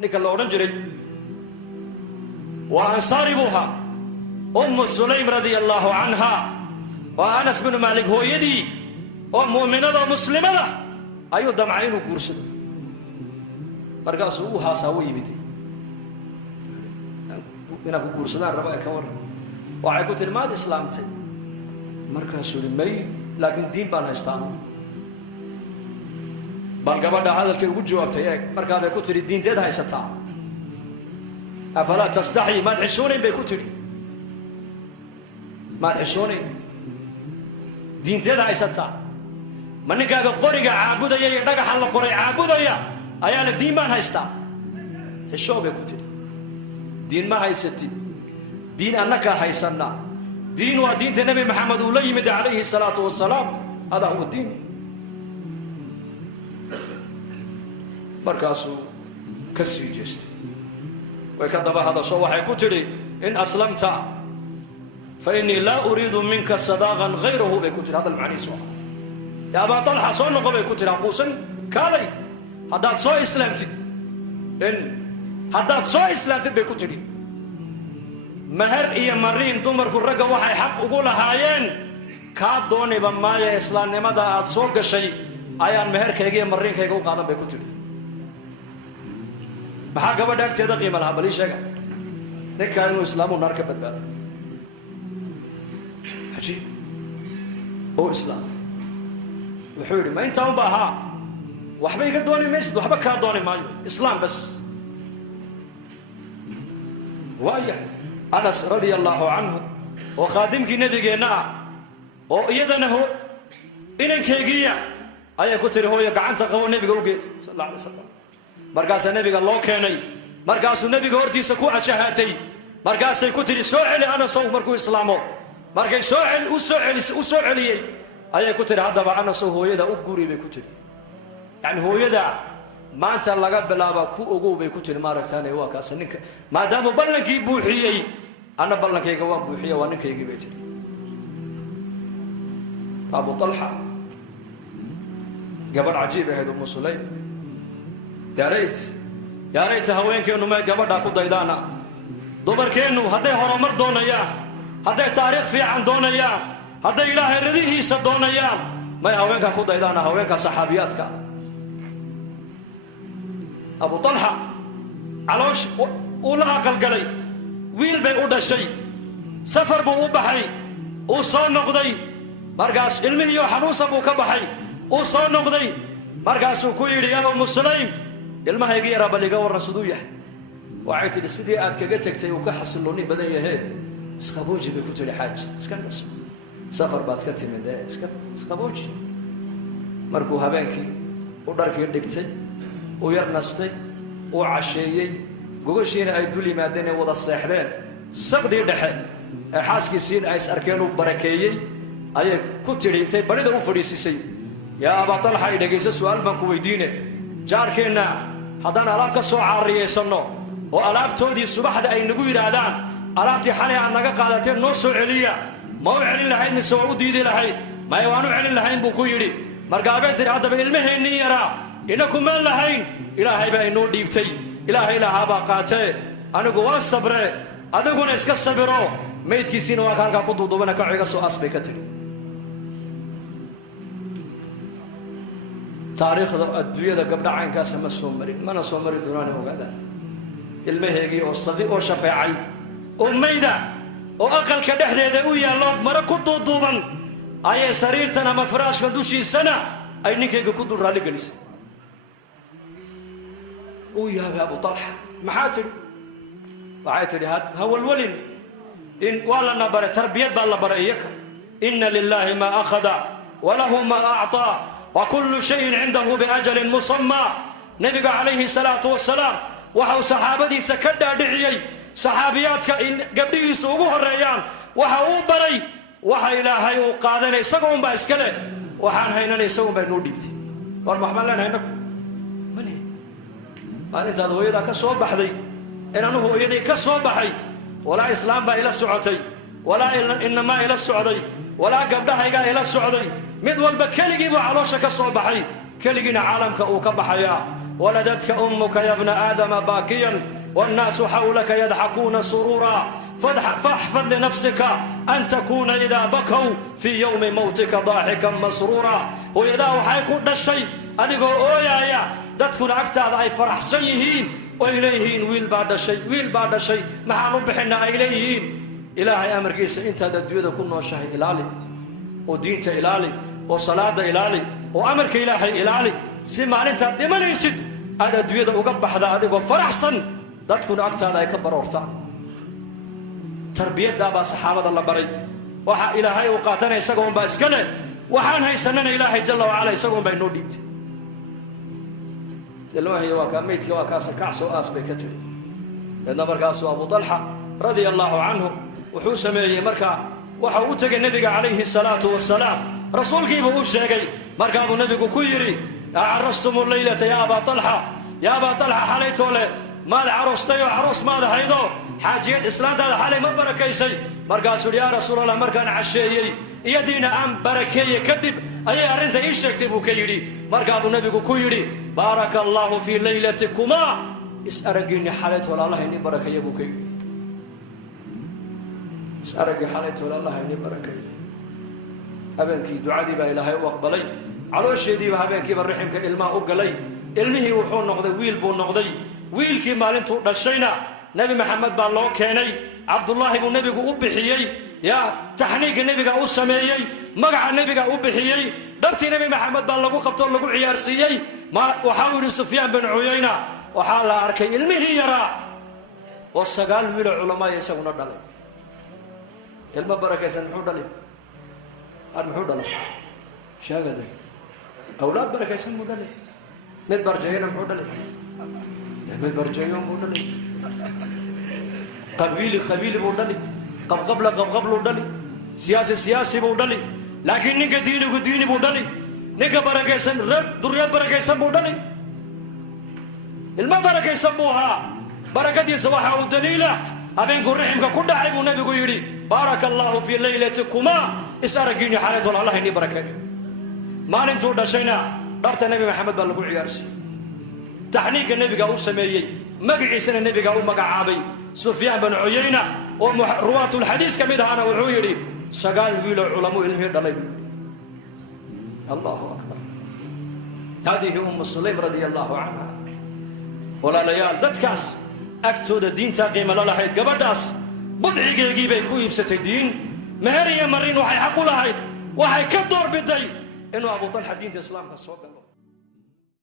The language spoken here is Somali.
ninka la odhan jiray waa ansaari buuha ummu sulaym radiyallahu anha waa anas bin malik hooyadii oo mu'minada muslimada ayuu damcay inuu guursado markaasuu u haasaa u yimid inaan ku guursadaan raba ka waran waxay ku tiri maad islaamtay markaasuu may laakiin diin baan haystaa bal gabadha hadalkay ugu jawaabtay eeg markaa bay ku tiri diinteed haysataa afalaa tastaxyi maad xishoonayn bay ku tiri maad xishoonayn diinteed haysataa ma ninkaaga qoriga caabudaya iyo dhagaxa la qoray caabudaya ayaa la diin baan haystaa xishoo bay ku tiri diin ma haysatid diin annaka haysanna diin waa diinta nabi maxamed uu la yimid calayhi salaatu wasalaam hada huwa diin markaasuu ka sii jeestay way ka daba hadasho waxay ku tidhi in aslamta fa innii laa uriidu minka sadaaqan hayrahu bay ku tihi hadal macnihiisu ah yaa abaa talxa soo noqo bay ku tihi haquusan kaalay haddaad soo islaamtid haddaad soo islaamtid bay ku tidhi mahar iyo mariin dumarku ragga waxay xaq ugu lahaayeen kaa dooniba maayo islaamnimada aad soo gashay ayaan meherkayga iyo mariinkayga u qaadan bay ku tidhi maxaa gabadha agteeda qiima lahaa bal ii sheega ninkaan inuu islaamu naar ka badbaado cajiib oo islaamay wuxuu yidhi ma intaa unba ahaa waxba iga dooni maysid waxba kaa dooni maayo islaam bas waayahay anas radia allahu canhu oo khaadimkii nabigeenna ah oo iyadana inankeygiiya ayay ku tiri hooyo gacanta qabo nebiga u geed sal alla alay wasalam markaasaa nebiga loo keenay markaasuu nebiga hortiisa ku ashahaatay markaasay ku tidhi soo celi anasow markuu islaamo markay u soo celiyey ayay ku tidhi haddaba anasow hooyada u guri bay ku tidhi yacni hooyada maanta laga bilaaba ku ogow bay ku tidhi maaragtaane waa kaasa ninka maadaamuu ballankii buuxiyey anna ballankayga waa buuxiya waa ninkaygii bay tidhi abu talxa gabadh cajiib ahayd ummu sulaym yaa rayta haweenkeennu may gabadhaa ku daydaana dumarkeennu hadday horumar doonayaan hadday taariikh fiican doonayaan hadday ilaahay radihiisa doonayaan may haweenkaa ku daydaana haweenkaa saxaabiyaadka abu talxa caloosh uu la aqalgalay wiil bay u dhashay safar buu u baxay uu soo noqday markaas ilmihiioo xanuunsan buu ka baxay uu soo noqday markaasuu ku yidhi yaa ummu sulaym ilmahayga yaraa bal iga warran siduu yahay waxay tidhi sidii aad kaga tegtay uu ka xasillooni badan yahee isqabooji bay ku tidhi xaaji iska naso safar baad ka timid isqabooji markuu habeenkii u dharkii dhigtay uu yar nastay uu casheeyey gogoshiina ay dul yimaadeen ee wada seexdeen saqdii dhexe ee xaaskiisiina ay is arkeen uu barakeeyey ayay ku tidhi intay barida u fadhiisisay yaa abaa talxa ay dhegayso su'aal baan ku weydiine jaarkeenna haddaan alaab ka soo caariyaysanno oo alaabtoodii subaxda ay nagu yidhaahdaan alaabtii xalay aad naga qaadateen noo soo celiya ma u celin lahayd mise waa u diidi lahayd maya waan u celin lahayn buu ku yidhi markaabay tidhi haddaba ilmaheennii yaraa inakumaan lahayn ilaahay baa inoo dhiibtay ilaahay lahaabaa qaatee anigu waan sabre adiguna iska sabiro maydkiisiina waa ka halkaa ku duudubana kaco iga soo aas bay ka tidhi taariikhda adduunyada gabdha caynkaasa ma soo marin mana soo mari doonaana ogaadaan ilmaheegii oo shafeecay oo mayda oo aqalka dhexdeeda u yaallo mara ku duuduuban ayay sariirtan ama faraashka dushiisana ay ninkayga ku dul raalli gelisay uu yaabay abu talxa maxaa tidhi waxay tidhi ha walwalin in waa lana baray tarbiyad baa la baray iyaka inna lilaahi maa akhada walahu maa acطaa وكل شيء عنده بأجل مسمى نبي عليه الصلاة والسلام وحو صحابتي سكدا دعيي صحابياتك قبلي سوقوه الريان وحو بري وحا إلهي وقادنا يساقون بأسكاله وحان هيناني يساقون بأنور ديبتي والمحمد لنا هينكم من هي قال انت هذا هو إذا كسوب بحذي إن أنه هو إذا كسوب بحي ولا إسلام با إلى السعودي ولا إنما إلى السعودي ولا قبلها إلى السعودي mid walba keligii buu caloosha ka soo baxay keligiina caalamka uu ka baxayaa ولدتك أمك يا ابن آدم باكيا والناس حولك يضحكون سرورا فاحفظ لنفسك أن تكون إذا بكوا في يوم موتك ضاحكا مسرورا وإذا حيكون الشيء أدقوا أويا دتكون أكتاد أي فرح سيهين وإليهين ويل بعد شيء مع ربحنا إليهين إلهي أمر قيس إنت ددويدا كنا شيء إلالي ودينت إلالي وصلاة إلالي وأمرك إلهي إلالي سمع أنت دمن يسد هذا دويدا وقبح هذا أدقوا فرح سن دتكون أكتاد أي كبر أورتان تربية دابا صحابة الله بري وحا إلهي وقاتنا يساقون باسكنا وحان هاي سننا إلهي جل وعلا يساقون بين نوديت دلوهي واكا ميتك واكا سكعسو آسبي كتري لأن مركاسو أبو طلحة رضي الله عنه وحوسة ميري مركا وحاوتك النبي عليه الصلاة والسلام رسول كيبه الشيقي مركا أبو النبي كويري أعرستم الليلة يا أبا طلحة حاليتو لي ما العروستي وعروس ماذا حيدو حاجية إسلام هذا حالي ما بركيسي مركاسو يا رسول الله مركان عشيي يدينا أم بركي كذب أي أرنت إيش يكتبوا كيري مركا أبو النبي كويري بارك الله في ليلتكما اسأرقيني حالت ولا الله إني بركي أبو كيري اسأرقي حالت ولا الله إني بركي أبنكي دعادي با إلهي وأقبلي على الشيء دي وهبنكي بالرحم كإلما أقلي علمه وحون نقضي ويل بون نقضي ويل كي مالنتو دشينا نبي محمد بالله كيني عبد الله بن نبي أبحيي يا تحنيق النبي أسميي مقع النبي أبحيي دبتي نبي محمد بالله قبطه لقو عيارسيي ما وحاول سفيان بن عيينة وحال أركي علمه يرى والسقال ويل علماء يسوون الدلي علم بركة سنحو دلي أرمحو دلي شاقدي أولاد بركة سنحو دلي مدبر جينا محو دلي مدبر جينا محو دلي قبيلي بودلي قبل بودلي سياسي بودلي لكن نيك ديني بودلي نيك بركة سن رب دريات بركة سن بودلي الما بركة يسموها بركة يسواها والدليلة أبين قرحم كل عيب النبي يقولي بارك الله في ليلتكما إسارقيني حالة الله إني بركة ما ننتو دشينا ضربت النبي محمد بالله عيارسي تحنيك النبي قاو سميي مقعي سنة النبي قاو مقعابي سفيان بن عيينة ورواة الحديث كميدها أنا وعيري سقال ويل علماء علمي دليل الله أكبر هذه سليم رضي الله عنها ولا ليال دتكاس أكتود الدين تاقيم الله حيد قبرداس بدعي جيبي كويب ستدين مهرية مرين وحي حقولها وحي كدور بدي إنه أبو طلحة دين الإسلام كالسوق